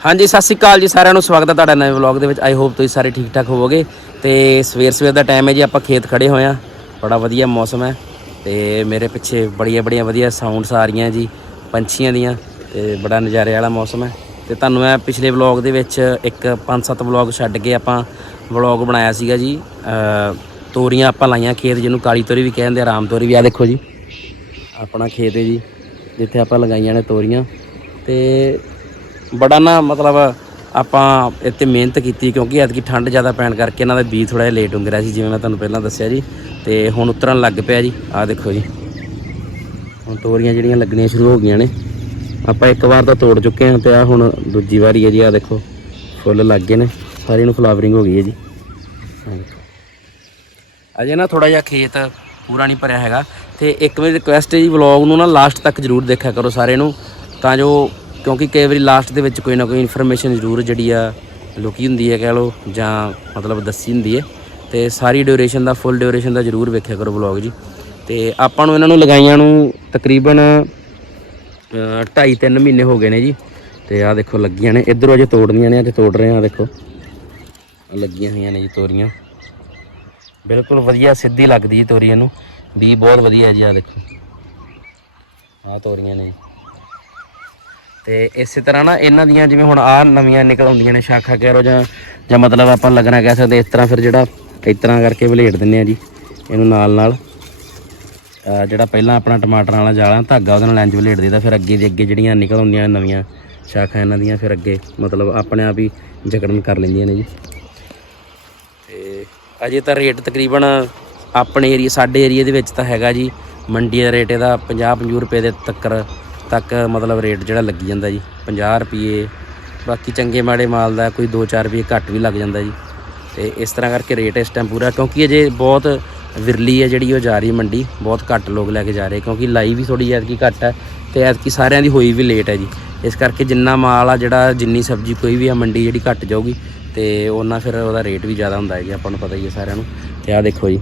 ਹਾਂਜੀ, ਸਤਿ ਸ਼੍ਰੀ ਅਕਾਲ ਜੀ ਸਾਰਿਆਂ ਨੂੰ। ਸਵਾਗਤ ਹੈ ਤੁਹਾਡਾ ਨਵੇਂ ਵਲੌਗ ਦੇ ਵਿੱਚ। ਆਈ ਹੋਪ ਤੁਸੀਂ ਸਾਰੇ ਠੀਕ ਠਾਕ ਹੋਵੋਗੇ। ਤੇ ਸਵੇਰ ਸਵੇਰ ਦਾ ਟਾਈਮ ਹੈ ਜੀ, ਆਪਾਂ ਖੇਤ ਖੜੇ ਹੋਏ ਆ ਬੜਾ ਵਧੀਆ ਮੌਸਮ ਹੈ। ਤੇ ਮੇਰੇ ਪਿੱਛੇ ਬੜੀਆਂ ਬੜੀਆਂ ਵਧੀਆ ਸਾਊਂਡਸ ਆ ਰਹੀਆਂ ਜੀ, ਪੰਛੀਆਂ ਦੀਆਂ। ਤੇ ਬੜਾ ਨਜ਼ਾਰੇ ਵਾਲਾ ਮੌਸਮ ਹੈ। ਤੇ ਤੁਹਾਨੂੰ ਮੈਂ ਪਿਛਲੇ ਵਲੌਗ ਦੇ ਵਿੱਚ ਇੱਕ 5-7 ਵਲੌਗ ਛੱਡ ਕੇ ਆਪਾਂ ਵਲੌਗ ਬਣਾਇਆ ਸੀਗਾ ਜੀ। ਤੋਰੀਆਂ ਆਪਾਂ ਲਾਈਆਂ ਖੇਤ, ਜਿਹਨੂੰ ਕਾਲੀ ਤੋਰੀ ਵੀ ਕਹਿੰਦੇ ਆ ਰਾਮ ਤੋਰੀ ਵੀ। ਆ ਦੇਖੋ ਜੀ। ਆਪਣਾ ਖੇਤ ਹੈ ਜੀ, ਜਿੱਥੇ ਆਪਾਂ ਲਗਾਈਆਂ ਨੇ ਤੋਰੀਆਂ। ਤੇ ਬੜਾ ਨਾ ਮਤਲਬ ਆਪਾਂ ਇੱਥੇ ਮਿਹਨਤ ਕੀਤੀ ਕਿਉਂਕਿ ਐਤਕੀ ਠੰਡ ਜ਼ਿਆਦਾ ਪੈਣ ਕਰਕੇ ਇਹਨਾਂ ਦਾ ਬੀਜ ਥੋੜਾ ਜਿਹਾ ਲੇਟ ਹੁੰਦੇ ਰਿਹਾ ਸੀ, ਜਿਵੇਂ ਮੈਂ ਤੁਹਾਨੂੰ ਪਹਿਲਾਂ ਦੱਸਿਆ ਜੀ। ਤੇ ਹੁਣ ਉਤਰਨ ਲੱਗ ਪਿਆ ਜੀ। ਆਹ ਦੇਖੋ ਜੀ। ਹੁਣ ਤੋਰੀਆਂ ਜਿਹੜੀਆਂ ਲੱਗਣੀਆਂ ਸ਼ੁਰੂ ਹੋ ਗਈਆਂ ਨੇ। ਆਪਾਂ ਇੱਕ ਵਾਰ ਤਾਂ ਤੋੜ ਚੁੱਕੇ ਹਾਂ ਤੇ ਆ ਹੁਣ ਦੂਜੀ ਵਾਰੀ ਹੈ ਜੀ ਆ ਦੇਖੋ। ਫੁੱਲ ਲੱਗ ਗਏ ਨੇ। ਸਾਰੀ ਨੂੰ ਫਲਾਵਰਿੰਗ ਹੋ ਗਈ ਹੈ ਜੀ। ਆਹ ਅਜੇ ਨਾ ਥੋੜਾ ਜਿਹਾ ਖੇਤ ਪੂਰਾ ਨਹੀਂ ਭਰਿਆ ਹੈਗਾ। ਤੇ ਇੱਕ ਮੇਰੀ ਰਿਕੁਐਸਟ ਹੈ ਜੀ ਵਲੌਗ ਨੂੰ ਨਾ ਲਾਸਟ ਤੱਕ ਜਰੂਰ ਦੇਖਿਆ ਕਰੋ ਸਾਰੇ ਨੂੰ। ਤਾਂ ਜੋ ਕਿਉਂਕਿ ਕਈ ਵਾਰੀ ਲਾਸਟ ਦੇ ਵਿੱਚ ਕੋਈ ਨਾ ਕੋਈ ਇਨਫੋਰਮੇਸ਼ਨ ਜ਼ਰੂਰ ਜਿਹੜੀ ਆ ਲੁਕੀ ਹੁੰਦੀ ਹੈ, ਕਹਿ ਲਓ, ਜਾਂ ਮਤਲਬ ਦੱਸੀ ਹੁੰਦੀ ਹੈ। ਤੇ ਸਾਰੀ ਡਿਊਰੇਸ਼ਨ ਦਾ ਫੁੱਲ ਡਿਊਰੇਸ਼ਨ ਦਾ ਜਰੂਰ ਵੇਖਿਆ ਕਰੋ ਵਲੌਗ ਜੀ। ਤੇ ਆਪਾਂ ਨੂੰ ਇਹਨਾਂ ਨੂੰ ਲਗਾਈਆਂ ਨੂੰ ਤਕਰੀਬਨ 2.5 3 ਮਹੀਨੇ ਹੋ ਗਏ ਨੇ ਜੀ। ਤੇ ਆਹ ਦੇਖੋ ਲੱਗੀਆਂ ਨੇ, ਇਧਰੋਂ ਅਜੇ ਤੋੜਨੀਆਂ ਨੇ ਤੇ ਤੋੜ ਰਹੇ ਆ, ਦੇਖੋ। ਲੱਗੀਆਂ ਹੋਈਆਂ ਨੇ ਜੀ ਤੋਰੀਆਂ। ਬਿਲਕੁਲ ਵਧੀਆ, ਸਿੱਧੀ ਲੱਗਦੀ ਜੀ ਤੋਰੀਆਂ ਨੂੰ। ਵੀ ਬਹੁਤ ਵਧੀਆ ਜੀ ਆ ਦੇਖੋ। ਆਹ ਤੋਰੀਆਂ ਨੇ ਜੀ। ਤੇ ਇਸੇ ਤਰ੍ਹਾਂ ਨਾ ਇਹਨਾਂ ਦੀਆਂ ਜਿਵੇਂ ਹੁਣ ਆਹ ਨਵੀਆਂ ਨਿਕਲ ਆਉਂਦੀਆਂ ਨੇ ਸ਼ਾਖਾ ਕਹਿ ਜਾਂ ਜਾਂ ਮਤਲਬ ਆਪਾਂ ਲੱਗਣਾ ਕਹਿ ਸਕਦੇ ਇਸ ਤਰ੍ਹਾਂ ਫਿਰ ਜਿਹੜਾ ਇਸ ਤਰ੍ਹਾਂ ਕਰਕੇ ਵਲੇਟ ਦਿੰਨੇ ਆ ਜੀ, ਇਹਨੂੰ ਨਾਲ ਨਾਲ। ਜਿਹੜਾ ਪਹਿਲਾਂ ਆਪਣਾ ਟਮਾਟਰਾਂ ਵਾਲਾ ਜਾਲਾ ਧਾਗਾ ਉਹਦੇ ਨਾਲ ਲੈਂਜ ਵਲੇਟ ਦੇਦਾ ਫਿਰ ਅੱਗੇ ਦੀ ਅੱਗੇ ਜਿਹੜੀਆਂ ਨਿਕਲ ਆਉਂਦੀਆਂ ਨਵੀਆਂ ਸ਼ਾਖਾ ਇਹਨਾਂ ਦੀਆਂ, ਫਿਰ ਅੱਗੇ ਮਤਲਬ ਆਪਣੇ ਆਪ ਹੀ ਜਕੜਨ ਕਰ ਲੈਂਦੀਆਂ ਨੇ ਜੀ। ਤੇ ਅਜੇ ਤਾਂ ਰੇਟ ਤਕਰੀਬਨ ਆਪਣੇ ਏਰੀਆ ਸਾਡੇ ਏਰੀਆ ਦੇ ਵਿੱਚ ਤਾਂ ਹੈਗਾ ਜੀ, ਮੰਡੀ ਦਾ ਰੇਟ ਇਹਦਾ 50 50 ਰੁਪਏ ਦੇ ਤੱਕਰ ਤੱਕ ਮਤਲਬ ਰੇਟ ਜਿਹੜਾ ਲੱਗੀ ਜਾਂਦਾ ਜੀ 50 ਰੁਪਏ ਬਾਕੀ ਚੰਗੇ ਮਾੜੇ ਮਾਲ ਦਾ ਕੋਈ 2-4 ਰੁਪਏ ਘੱਟ ਵੀ ਲੱਗ ਜਾਂਦਾ ਜੀ। ਤੇ ਇਸ ਤਰ੍ਹਾਂ ਕਰਕੇ ਰੇਟ ਇਸ ਟਾਈਮ ਪੂਰਾ, ਕਿਉਂਕਿ ਅਜੇ ਬਹੁਤ ਵਿਰਲੀ ਹੈ ਜਿਹੜੀ ਉਹ ਜਾ ਰਹੀ ਮੰਡੀ, ਬਹੁਤ ਘੱਟ ਲੋਕ ਲੈ ਕੇ ਜਾ ਰਹੇ, ਕਿਉਂਕਿ ਲਾਈ ਵੀ ਥੋੜੀ ਐਤਕੀ ਘੱਟ ਹੈ ਤੇ ਐਤਕੀ ਸਾਰਿਆਂ ਦੀ ਹੋਈ ਵੀ ਲੇਟ ਹੈ ਜੀ। ਇਸ ਕਰਕੇ ਜਿੰਨਾ ਮਾਲ ਆ ਜਿਹੜਾ, ਜਿੰਨੀ ਸਬਜ਼ੀ ਕੋਈ ਵੀ ਆ ਮੰਡੀ ਜਿਹੜੀ ਘੱਟ ਜਾਊਗੀ, ਤੇ ਉਹਨਾਂ ਫਿਰ ਉਹਦਾ ਰੇਟ ਵੀ ਜ਼ਿਆਦਾ ਹੁੰਦਾ ਹੈ ਜੀ, ਆਪਾਂ ਨੂੰ ਪਤਾ ਹੀ ਹੈ ਸਾਰਿਆਂ ਨੂੰ। ਤੇ ਆਹ ਦੇਖੋ ਜੀ,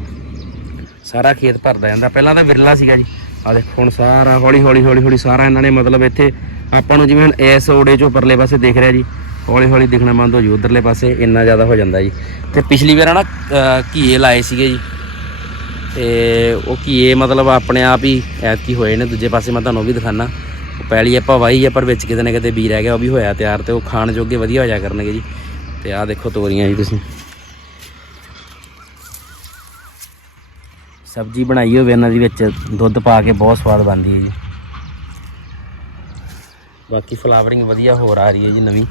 ਸਾਰਾ ਖੇਤ ਭਰਦਾ ਜਾਂਦਾ। ਪਹਿਲਾਂ ਤਾਂ ਵਿਰਲਾ ਸੀਗਾ ਜੀ ਆਹ ਦੇਖੋ, ਹੁਣ ਸਾਰਾ ਹੌਲੀ ਹੌਲੀ ਹੌਲੀ ਹੌਲੀ ਸਾਰਾ ਇਹਨਾਂ ਨੇ ਮਤਲਬ ਇੱਥੇ ਆਪਾਂ ਨੂੰ ਜਿਵੇਂ ਹੁਣ ਇਸ ਓੜੇ ਚੋਂ ਪਰਲੇ ਪਾਸੇ ਦਿਖ ਰਿਹਾ ਜੀ, ਹੌਲੀ ਹੌਲੀ ਦਿਖਣਾ ਬੰਦ ਹੋ ਜੂ, ਉਧਰਲੇ ਪਾਸੇ ਇੰਨਾ ਜ਼ਿਆਦਾ ਹੋ ਜਾਂਦਾ ਜੀ। ਤੇ ਪਿਛਲੀ ਵਾਰ ਨਾ ਘੀਏ ਲਾਏ ਸੀਗੇ ਜੀ। ਤੇ ਉਹ ਘੀਏ ਮਤਲਬ ਆਪਣੇ ਆਪ ਹੀ ਐਤਕੀ ਹੋਏ ਨੇ, ਦੂਜੇ ਪਾਸੇ ਮੈਂ ਤੁਹਾਨੂੰ ਉਹ ਵੀ ਦਿਖਾਣਾ ਉਹ ਪੈਲੀ ਆਪਾਂ ਵਾਹੀ ਆ, ਪਰ ਵਿੱਚ ਕਿਤੇ ਨਾ ਕਿਤੇ ਬੀ ਰਹਿ ਗਿਆ, ਉਹ ਵੀ ਹੋਇਆ ਤਿਆਰ ਤੇ ਉਹ ਖਾਣ ਜੋਗੇ ਵਧੀਆ ਹੋ ਜਾ ਕਰਨਗੇ ਜੀ। ਤੇ ਆਹ ਦੇਖੋ ਤੋਰੀਆਂ ਜੀ ਤੁਸੀਂ। ਸਬਜ਼ੀ ਬਣਾਈ ਹੋਵੇ ਇਹਨਾਂ ਦੀ ਵਿੱਚ, ਦੁੱਧ ਪਾ ਕੇ ਬਹੁਤ ਸਵਾਦ ਬਣਦੀ ਹੈ ਜੀ। ਬਾਕੀ ਫਲਾਵਰਿੰਗ ਵਧੀਆ ਹੋਰ ਆ ਰਹੀ ਹੈ ਜੀ ਨਵੀਂ।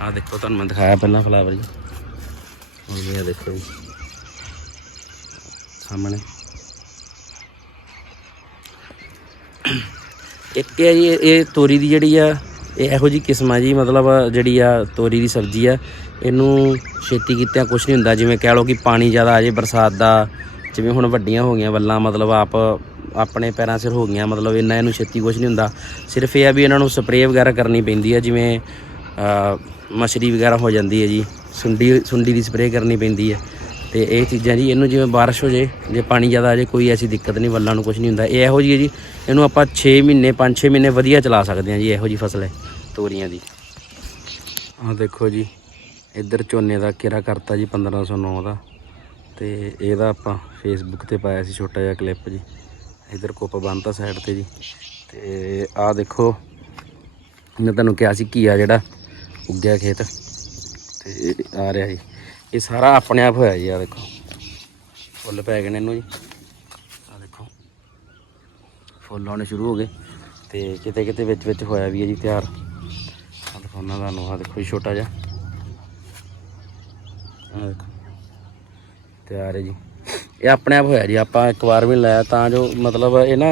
ਆਹ ਦੇਖੋ, ਤੁਹਾਨੂੰ ਮੈਂ ਦਿਖਾਇਆ ਪਹਿਲਾਂ ਫਲਾਵਰਿੰਗ। ਜੀ ਹੁਣ ਇਹ ਦੇਖੋ ਜੀ। ਸਾਹਮਣੇ। ਇੱਕ ਹੈ ਜੀ, ਇਹ- ਇਹ ਤੋਰੀ ਦੀ ਜਿਹੜੀ ਆ, ਇਹ ਇਹੋ ਜੀ ਕਿਸਮ ਆ ਜੀ, ਮਤਲਬ ਜਿਹੜੀ ਆ ਤੋਰੀ ਦੀ ਸਬਜ਼ੀ ਆ। ਇਹਨੂੰ ਛੇਤੀ ਕੀਤਿਆਂ ਕੁਝ ਨਹੀਂ ਹੁੰਦਾ, ਜਿਵੇਂ ਕਹਿ ਲਓ ਕਿ ਪਾਣੀ ਜ਼ਿਆਦਾ ਆ ਜੇ ਬਰਸਾਤ ਦਾ ਜਿਵੇਂ ਹੁਣ ਵੱਡੀਆਂ ਹੋ ਗਈਆਂ ਵੱਲਾਂ ਮਤਲਬ ਆਪ ਆਪਣੇ ਪੈਰਾਂ ਸਿਰ ਹੋ ਗਈਆਂ ਮਤਲਬ ਇੰਨਾ ਇਹਨੂੰ ਛੇਤੀ ਕੁਝ ਨਹੀਂ ਹੁੰਦਾ। ਸਿਰਫ ਇਹ ਆ ਵੀ ਇਹਨਾਂ ਨੂੰ ਸਪਰੇਅ ਵਗੈਰਾ ਕਰਨੀ ਪੈਂਦੀ ਹੈ ਜਿਵੇਂ ਅ, ਮਛਰੀ ਵਗੈਰਾ ਹੋ ਜਾਂਦੀ ਹੈ ਜੀ ਸੁੰਡੀ ਸੁੰਡੀ ਦੀ ਸਪਰੇਅ ਕਰਨੀ ਪੈਂਦੀ ਹੈ। ਤੇ ਇਹ ਚੀਜ਼ਾਂ ਜੀ ਇਹਨੂੰ ਜਿਵੇਂ ਬਾਰਿਸ਼ ਹੋ ਜੇ ਜੇ ਪਾਣੀ ਜ਼ਿਆਦਾ ਆ ਜੇ ਕੋਈ ਐਸੀ ਦਿੱਕਤ ਨਹੀਂ ਵੱਲਾਂ ਨੂੰ ਕੁਝ ਨਹੀਂ ਹੁੰਦਾ। ਇਹ ਇਹੋ ਜਿਹੀ ਹੈ ਜੀ ਇਹਨੂੰ ਆਪਾਂ 6 ਮਹੀਨੇ 5-6 ਮਹੀਨੇ ਵਧੀਆ ਚਲਾ ਸਕਦੇ ਹਾਂ ਜੀ ਇਹੋ ਜੀ ਫਸਲ ਹੈ ਤੋਰੀਆਂ ਦੀ। ਆਹ ਦੇਖੋ ਜੀ ਇੱਧਰ ਝੋਨੇ ਦਾ ਕਿਰਾ ਕਰਤਾ ਜੀ 1509 ਦਾ। ਤੇ ਇਹਦਾ ਆਪਾਂ ਫੇਸਬੁੱਕ ਤੇ ਪਾਇਆ ਸੀ ਛੋਟਾ ਜਿਹਾ ਕਲਿੱਪ ਜੀ। ਇੱਧਰ ਕੋਪ ਬੰਨਤਾ ਸਾਈਡ ਤੇ ਜੀ। ਤੇ ਆਹ ਦੇਖੋ, ਮੈਂ ਤੁਹਾਨੂੰ ਕਿਹਾ ਸੀ ਘੀਆ ਜਿਹੜਾ ਉੱਗਿਆ ਖੇਤ। ਤੇ ਆ ਰਿਹਾ ਜੀ। ਇਹ ਸਾਰਾ ਆਪਣੇ ਆਪ ਹੋਇਆ ਜੀ ਆ ਦੇਖੋ। ਫੁੱਲ ਪੈ ਗਏ ਨੇ ਇਹਨੂੰ ਜੀ। ਆ ਦੇਖੋ। ਫੁੱਲ ਆਉਣੇ ਸ਼ੁਰੂ ਹੋ ਗਏ। ਤੇ ਕਿਤੇ ਕਿਤੇ ਵਿੱਚ ਵਿੱਚ ਹੋਇਆ ਵੀ ਹੈ ਜੀ ਤਿਆਰ। ਆ ਦੇਖੋ, ਉਹਨਾਂ ਦਾ ਨੂੰ ਆ ਦੇਖੋ ਜੀ, ਛੋਟਾ ਜਿਹਾ। ਆ ਦੇਖੋ। ਤਿਆਰ ਹੈ ਜੀ। ਇਹ ਆਪਣੇ ਆਪ ਹੋਇਆ ਜੀ, ਆਪਾਂ ਇੱਕ ਵਾਰ ਵੀ ਲਾਇਆ ਤਾਂ ਜੋ ਮਤਲਬ ਇਹ ਨਾ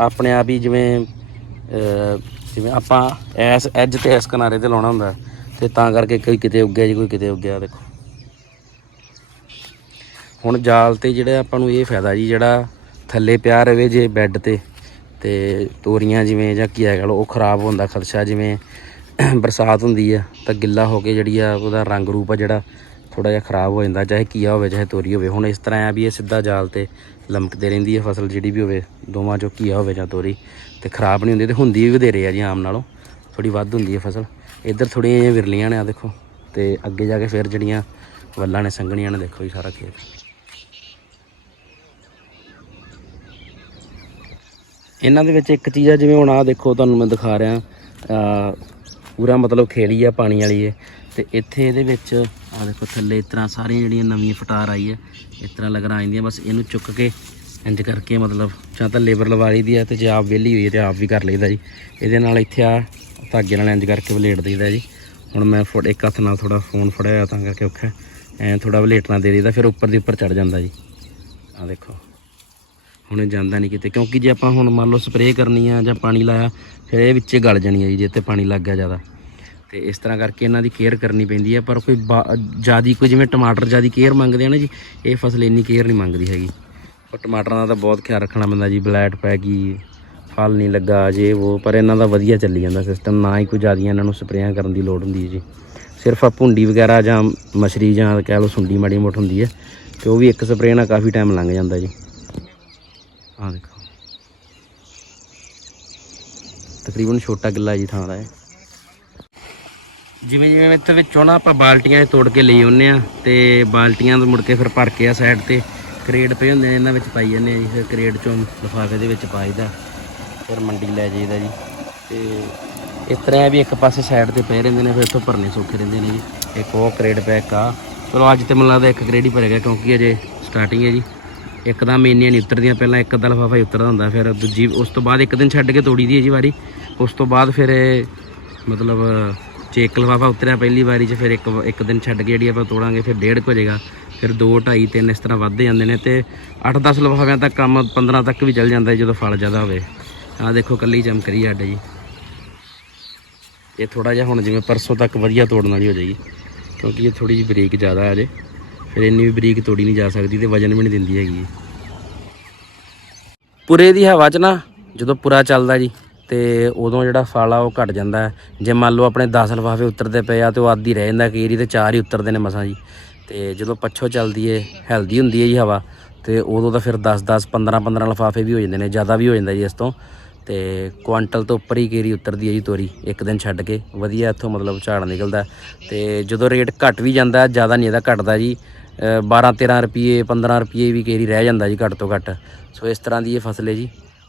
ਆਪਣੇ ਆਪ ਹੀ ਜਿਵੇਂ ਜਿਵੇਂ ਆਪਾਂ ਐਸ, ਐਜ ਤੇ ਇਸ ਕਿਨਾਰੇ ਤੇ ਲਾਉਣਾ ਹੁੰਦਾ। ਤੇ ਤਾਂ ਕਰਕੇ ਕੋਈ ਕਿਤੇ ਉੱਗਿਆ ਜੀ, ਕੋਈ ਕਿਤੇ ਉੱਗਿਆ, ਦੇਖੋ। ਹੁਣ ਜਾਲ ਤੇ ਜਿਹੜਾ ਆਪਾਂ ਨੂੰ ਇਹ ਫਾਇਦਾ ਜੀ, ਜਿਹੜਾ ਥੱਲੇ ਪਿਆ ਰਵੇ ਜੇ ਬੈੱਡ ਤੇ ਤੇ ਤੋਰੀਆਂ ਜਿਵੇਂ ਜਾਂ ਕੀ ਹੈਗਾ, ਉਹ ਖਰਾਬ ਹੁੰਦਾ ਖਦਸ਼ਾ ਜਿਵੇਂ ਬਰਸਾਤ ਹੁੰਦੀ ਆ, ਤਾਂ ਗਿੱਲਾ ਹੋ ਕੇ ਜਿਹੜੀ ਆ ਉਹਦਾ ਰੰਗ ਰੂਪ ਆ ਜਿਹੜਾ ਥੋੜਾ ਜਿਹਾ ਖਰਾਬ ਹੋ ਜਾਂਦਾ, ਚਾਹੇ ਕੀਆ ਹੋਵੇ, ਚਾਹੇ ਤੋਰੀ ਹੋਵੇ। ਹੁਣ ਇਸ ਤਰ੍ਹਾਂ ਆ ਵੀ ਇਹ ਸਿੱਧਾ ਜਾਲ ਤੇ ਲਮਕਦੇ ਰਹਿੰਦੀ ਹੈ ਫਸਲ ਜਿਹੜੀ ਵੀ ਹੋਵੇ, ਦੋਵਾਂ ਚੋਂ ਕੀਆ ਹੋਵੇ ਜਾਂ ਤੋਰੀ, ਤੇ ਖਰਾਬ ਨਹੀਂ ਹੁੰਦੀ, ਤੇ ਹੁੰਦੀ ਵੀ ਵਧੇਰੇ ਆ ਜੀ ਆਮ ਨਾਲੋਂ। ਥੋੜੀ ਵੱਧ ਹੁੰਦੀ ਹੈ ਫਸਲ। ਇੱਧਰ ਥੋੜੀਆਂ ਜਿਹੀਆਂ ਵਿਰਲੀਆਂ ਨੇ ਆ ਦੇਖੋ, ਤੇ ਅੱਗੇ ਜਾ ਕੇ ਫਿਰ ਜਿਹੜੀਆਂ ਵੱਲਾਂ ਨੇ, ਸੰਘਣੀਆਂ ਨੇ, ਦੇਖੋ ਜੀ ਸਾਰਾ ਖੇਤ। ਇਹਨਾਂ ਦੇ ਵਿੱਚ ਇੱਕ ਚੀਜ਼ ਆ, ਜਿਵੇਂ ਹੁਣ ਆ ਦੇਖੋ, ਤੁਹਾਨੂੰ ਮੈਂ ਦਿਖਾ ਰਿਹਾ ਪੂਰਾ ਮਤਲਬ ਖੇਲੀ ਆ, ਪਾਣੀ ਵਾਲੀ ਹੈ ਤੇ ਇੱਥੇ ਇਹਦੇ ਵਿੱਚ ਆ ਦੇਖੋ ਥੱਲੇ ਇਸ ਤਰ੍ਹਾਂ ਸਾਰੀਆਂ ਜਿਹੜੀਆਂ ਨਵੀਆਂ ਫਟਾਰ ਆਈ ਹੈ ਇਸ ਤਰ੍ਹਾਂ ਲੱਗਣ ਆ ਜਾਂਦੀਆਂ, ਬਸ ਇਹਨੂੰ ਚੁੱਕ ਕੇ ਇੰਜ ਕਰਕੇ ਮਤਲਬ ਜਾਂ ਤਾਂ ਲੇਬਰ ਲਵਾ ਲਈ ਦੀ ਆ ਤੇ ਜੇ ਆਪ ਵਿਹਲੀ ਹੋਈ ਹੈ ਤੇ ਆਪ ਵੀ ਕਰ ਲਈਦਾ ਜੀ। ਇਹਦੇ ਨਾਲ ਇੱਥੇ ਆ ਧਾਗੇ ਨਾਲ ਇੰਜ ਕਰਕੇ ਵਲੇਟ ਦਈਦਾ ਜੀ। ਹੁਣ ਮੈਂ ਫੁੱਟ ਇੱਕ ਹੱਥ ਨਾਲ ਥੋੜਾ ਫੋਨ ਫੜਿਆ ਹੋਇਆ ਤਾਂ ਕਰਕੇ ਔਖਾ ਐ ਥੋੜਾ ਵਲੇਟਣਾ ਦੇ ਦਈਦਾ, ਫਿਰ ਉੱਪਰ ਦੀ ਉੱਪਰ ਚੜ ਜਾਂਦਾ ਜੀ। ਆ ਦੇਖੋ। ਹੁਣ ਇਹ ਜਾਂਦਾ ਨਹੀਂ ਕਿਤੇ, ਕਿਉਂਕਿ ਜੇ ਆਪਾਂ ਹੁਣ ਮੰਨ ਲਓ ਸਪਰੇਅ ਕਰਨੀ ਆ ਜਾਂ ਪਾਣੀ ਲਾਇਆ, ਫਿਰ ਇਹ ਵਿੱਚੇ ਗਲ ਜਾਣੀ ਆ ਜੀ, ਜੇ ਤੇ ਪਾਣੀ ਲੱਗ ਗਿਆ ਜ਼ਿਆਦਾ। ਤੇ ਇਸ ਤਰ੍ਹਾਂ ਕਰਕੇ ਇਹਨਾਂ ਦੀ ਕੇਅਰ ਕਰਨੀ ਪੈਂਦੀ ਹੈ, ਪਰ ਕੋਈ ਜਿਆਦੀ ਕੋਈ ਜਿਵੇਂ ਟਮਾਟਰ ਜਿਆਦੀ ਕੇਅਰ ਮੰਗਦੇ ਆ ਨਾ ਜੀ, ਇਹ ਫਸਲ ਇੰਨੀ ਕੇਅਰ ਨਹੀਂ ਮੰਗਦੀ ਹੈਗੀ। ਪਰ ਟਮਾਟਰਾਂ ਦਾ ਤਾਂ ਬਹੁਤ ਖਿਆਲ ਰੱਖਣਾ ਪੈਂਦਾ ਜੀ, ਬਲੈਟ ਪੈ ਗਈ, ਫਲ ਨਹੀਂ ਲੱਗਾ, ਜੇ ਉਹ, ਪਰ ਇਹਨਾਂ ਦਾ ਵਧੀਆ ਚੱਲੀ ਜਾਂਦਾ ਸਿਸਟਮ ਨਾ ਹੀ ਕੋਈ ਜ਼ਿਆਦੀਆਂ ਇਹਨਾਂ ਨੂੰ ਸਪਰੇਆਂ ਕਰਨ ਦੀ ਲੋੜ ਹੁੰਦੀ ਹੈ ਜੀ। ਸਿਰਫ ਆ ਭੁੰਡੀ ਵਗੈਰਾ ਜਾਂ ਮਛਰੀ ਜਾਂ ਕਹਿ ਲਓ ਸੁੰਡੀ ਮਾੜੀ ਮੋਟ ਹੁੰਦੀ ਹੈ, ਤੇ ਉਹ ਵੀ ਇੱਕ ਸਪਰੇਅ ਨਾਲ ਕਾਫੀ ਟਾਈਮ ਲੰਘ ਜਾਂਦਾ ਜੀ। ਆ ਦੇਖੋ। ਤਕਰੀਬਨ ਛੋਟਾ ਕਿੱਲਾ ਜੀ ਥਾਂ ਦਾ ਹੈ ਜਿਵੇਂ ਜਿਵੇਂ ਇੱਥੇ ਵਿੱਚੋਂ ਨਾ ਆਪਾਂ ਬਾਲਟੀਆਂ 'ਚ ਤੋੜ ਕੇ ਲਈ ਆਉਂਦੇ ਆ ਤੇ ਬਾਲਟੀਆਂ ਤੋਂ ਮੁੜ ਕੇ ਫਿਰ ਭਰ ਕੇ ਆ ਸਾਈਡ ਤੇ ਕਰੇਡ ਪਏ ਹੁੰਦੇ ਨੇ, ਇਹਨਾਂ ਵਿੱਚ ਪਾਈ ਜਾਂਦੇ ਆ ਜੀ, ਫਿਰ ਕਰੇਡ ਚੋਂ ਲਿਫਾਫੇ ਦੇ ਵਿੱਚ ਪਾਈਦਾ ਫਿਰ ਮੰਡੀ ਲੈ ਜਾਈਦਾ ਜੀ। ਤੇ ਇਸ ਤਰ੍ਹਾਂ ਵੀ ਇੱਕ ਪਾਸੇ ਸਾਈਡ ਤੇ ਪਏ ਰਹਿੰਦੇ ਨੇ, ਫਿਰ ਇੱਥੋਂ ਭਰਨੇ ਸੌਖੇ ਰਹਿੰਦੇ ਨੇ ਜੀ। ਇੱਕ ਉਹ ਕਰੇਡ ਪੈਕ ਆ। ਚਲੋ ਅੱਜ ਤੇ ਮੈਨੂੰ ਲੱਗਦਾ ਇੱਕ ਕਰੇਡ ਹੀ ਭਰੇਗਾ ਕਿਉਂਕਿ ਅਜੇ ਸਟਾਰਟਿੰਗ ਹੈ ਜੀ। ਇੱਕਦਮ ਇੰਨੀਆਂ ਨਹੀਂ ਉਤਰਦੀਆਂ, ਪਹਿਲਾਂ ਇੱਕ ਅੱਧਾ ਲਿਫਾਫਾ ਹੀ ਉਤਰਦਾ ਹੁੰਦਾ, ਫਿਰ ਦੂਜੀ ਉਸ ਤੋਂ ਬਾਅਦ ਇੱਕ ਦਿਨ ਛੱਡ ਕੇ ਤੋੜੀ ਦੀ ਹੈ ਜੀ ਵਾਰੀ। ਉਸ ਤੋਂ ਬਾਅਦ ਫਿਰ ਮਤਲਬ ਜੇ ਇੱਕ ਲਫ਼ਾਫਾ ਉਤਰਿਆ ਪਹਿਲੀ ਵਾਰੀ 'ਚ, ਫਿਰ ਇੱਕ ਇੱਕ ਦਿਨ ਛੱਡ ਕੇ ਜਿਹੜੀ ਆਪਾਂ ਤੋੜਾਂਗੇ, ਫਿਰ ਡੇਢ ਕੁ ਹੋ ਜਾਏਗਾ ਫਿਰ 2 2.5 3 ਇਸ ਤਰ੍ਹਾਂ ਵੱਧਦੇ ਜਾਂਦੇ ਨੇ ਤੇ 8-10 ਲਿਫਾਫਿਆਂ ਤੱਕ ਕੰਮ 15 ਤੱਕ ਵੀ ਚੱਲ ਜਾਂਦਾ ਹੈ ਜਦੋਂ ਫਲ ਜ਼ਿਆਦਾ ਹੋਵੇ। ਆਹ ਦੇਖੋ ਕੱਲੀ ਚਮਕਰੀ ਸਾਡੇ ਜੀ। ਇਹ ਥੋੜਾ ਜਿਹਾ ਹੁਣ ਜਿਵੇਂ ਪਰਸੋਂ ਤੱਕ ਵਧੀਆ ਤੋੜਨ ਵਾਲੀ ਹੋ ਜਾਏਗੀ, ਕਿਉਂਕਿ ਇਹ ਥੋੜੀ ਜਿਹੀ ਬਰੀਕ ਜ਼ਿਆਦਾ ਹੈ ਜੇ ਫਿਰ ਇੰਨੀ ਵੀ ਬਰੀਕ ਤੋੜੀ ਨਹੀਂ ਜਾ ਸਕਦੀ ਤੇ ਵਜਨ ਵੀ ਨਹੀਂ ਦਿੰਦੀ ਹੈਗੀ ਪੁਰੇ ਦੀ ਹਵਾ 'ਚ ਨਾ, ਜਦੋਂ ਪੁਰਾ ਚੱਲਦਾ ਜੀ ਤੇ ਉਦੋਂ ਜਿਹੜਾ ਫਲ ਆ ਉਹ ਘਟ ਜਾਂਦਾ ਜੇ ਮੰਨ ਲਓ ਆਪਣੇ 10 ਲਫਾਫੇ ਉਤਰਦੇ ਪਏ ਆ ਤੇ ਉਹ ਆਦੀ ਰਹਿ ਜਾਂਦਾ ਕਈ ਵਾਰੀ ਤੇ ਚਾਰ ਹੀ ਉਤਰਦੇ ਨੇ ਮਸਾਂ ਜੀ। ਤੇ ਜਦੋਂ ਪੱਛੋ ਚੱਲਦੀ ਏ, ਹੈਲਦੀ ਹੁੰਦੀ ਹੈ ਜੀ ਹਵਾ, ਤੇ ਉਦੋਂ ਤਾਂ ਫਿਰ 10 10 15 15 ਲਫਾਫੇ ਵੀ ਹੋ ਜਾਂਦੇ ਨੇ, ਜ਼ਿਆਦਾ ਵੀ ਹੋ ਜਾਂਦਾ ਜੀ ਇਸ ਤੋਂ। ਤੇ ਕੁਆਂਟਲ ਤੋਂ ਉੱਪਰ ਹੀ ਕੇਰੀ ਉਤਰਦੀ ਹੈ ਜੀ ਤੋਰੀ, ਇੱਕ ਦਿਨ ਛੱਡ ਕੇ। ਵਧੀਆ ਇੱਥੋਂ ਮਤਲਬ ਝਾੜ ਨਿਕਲਦਾ। ਤੇ ਜਦੋਂ ਰੇਟ ਘਟ ਵੀ ਜਾਂਦਾ, ਜ਼ਿਆਦਾ ਨਹੀਂ ਇਹਦਾ ਘਟਦਾ ਜੀ। 12 13 ਰੁਪਏ 15 ਰੁਪਏ ਵੀ ਕੇਰੀ ਰਹਿ ਜਾਂਦਾ ਜੀ ਘੱਟ ਤੋਂ ਘੱਟ। ਸੋ ਇਸ ਤਰ੍ਹਾਂ ਦੀ ਇਹ ਫਸਲ ਹੈ ਜੀ।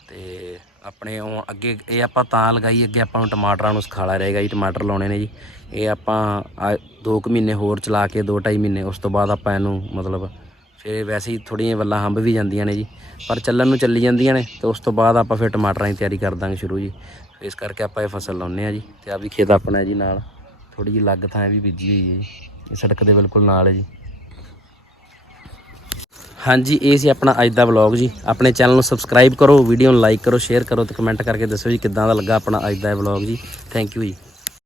ਤੇ ਆਪਣੇ ਉਹ ਅੱਗੇ ਇਹ ਆਪਾਂ ਤਾਂ ਲਗਾਈ, ਅੱਗੇ ਆਪਾਂ ਨੂੰ ਟਮਾਟਰਾਂ ਨੂੰ ਸਖਾਲਾ ਰਹੇਗਾ ਜੀ, ਟਮਾਟਰ ਲਾਉਣੇ ਨੇ ਜੀ। ਇਹ ਆਪਾਂ 2 ਕੁ ਮਹੀਨੇ ਹੋਰ ਚਲਾ ਕੇ 2 2.5 ਮਹੀਨੇ ਉਸ ਤੋਂ ਬਾਅਦ ਆਪਾਂ ਇਹਨੂੰ ਮਤਲਬ ਫਿਰ ਵੈਸੇ ਹੀ ਥੋੜ੍ਹੀਆਂ ਵੱਲਾਂ ਹੰਬ ਵੀ ਜਾਂਦੀਆਂ ਨੇ ਜੀ। ਪਰ ਚੱਲਣ ਨੂੰ ਚੱਲੀ ਜਾਂਦੀਆਂ ਨੇ ਤੇ ਉਸ ਤੋਂ ਬਾਅਦ ਆਪਾਂ ਫਿਰ ਟਮਾਟਰਾਂ ਦੀ ਤਿਆਰੀ ਕਰ ਦਾਂਗੇ ਸ਼ੁਰੂ ਜੀ। ਇਸ ਕਰਕੇ ਆਪਾਂ ਇਹ ਫਸਲ ਲਾਉਂਦੇ ਆ ਜੀ ਤੇ ਆ ਵੀ ਖੇਤ ਆਪਣਾ ਜੀ ਨਾਲ। ਥੋੜੀ ਜਿਹੀ ਲੱਗ ਥਾਂ ਵੀ ਬੀਜੀ ਹੋਈ ਹੈ ਜੀ। ਇਹ ਸੜਕ ਦੇ ਬਿਲਕੁਲ ਨਾਲ ਹੈ ਜੀ। ਹਾਂਜੀ, ਇਹ ਸੀ ਆਪਣਾ ਅੱਜ ਦਾ ਵਲੌਗ ਜੀ। ਆਪਣੇ ਚੈਨਲ ਨੂੰ ਸਬਸਕ੍ਰਾਈਬ ਕਰੋ ਵੀਡੀਓ ਨੂੰ ਲਾਈਕ ਕਰੋ ਸ਼ੇਅਰ ਕਰੋ ਤੇ ਕਮੈਂਟ ਕਰਕੇ ਦੱਸੋ ਜੀ ਕਿੱਦਾਂ ਦਾ ਲੱਗਾ ਆਪਣਾ ਅੱਜ ਦਾ ਵਲੌਗ ਜੀ। ਥੈਂਕ ਯੂ ਜੀ।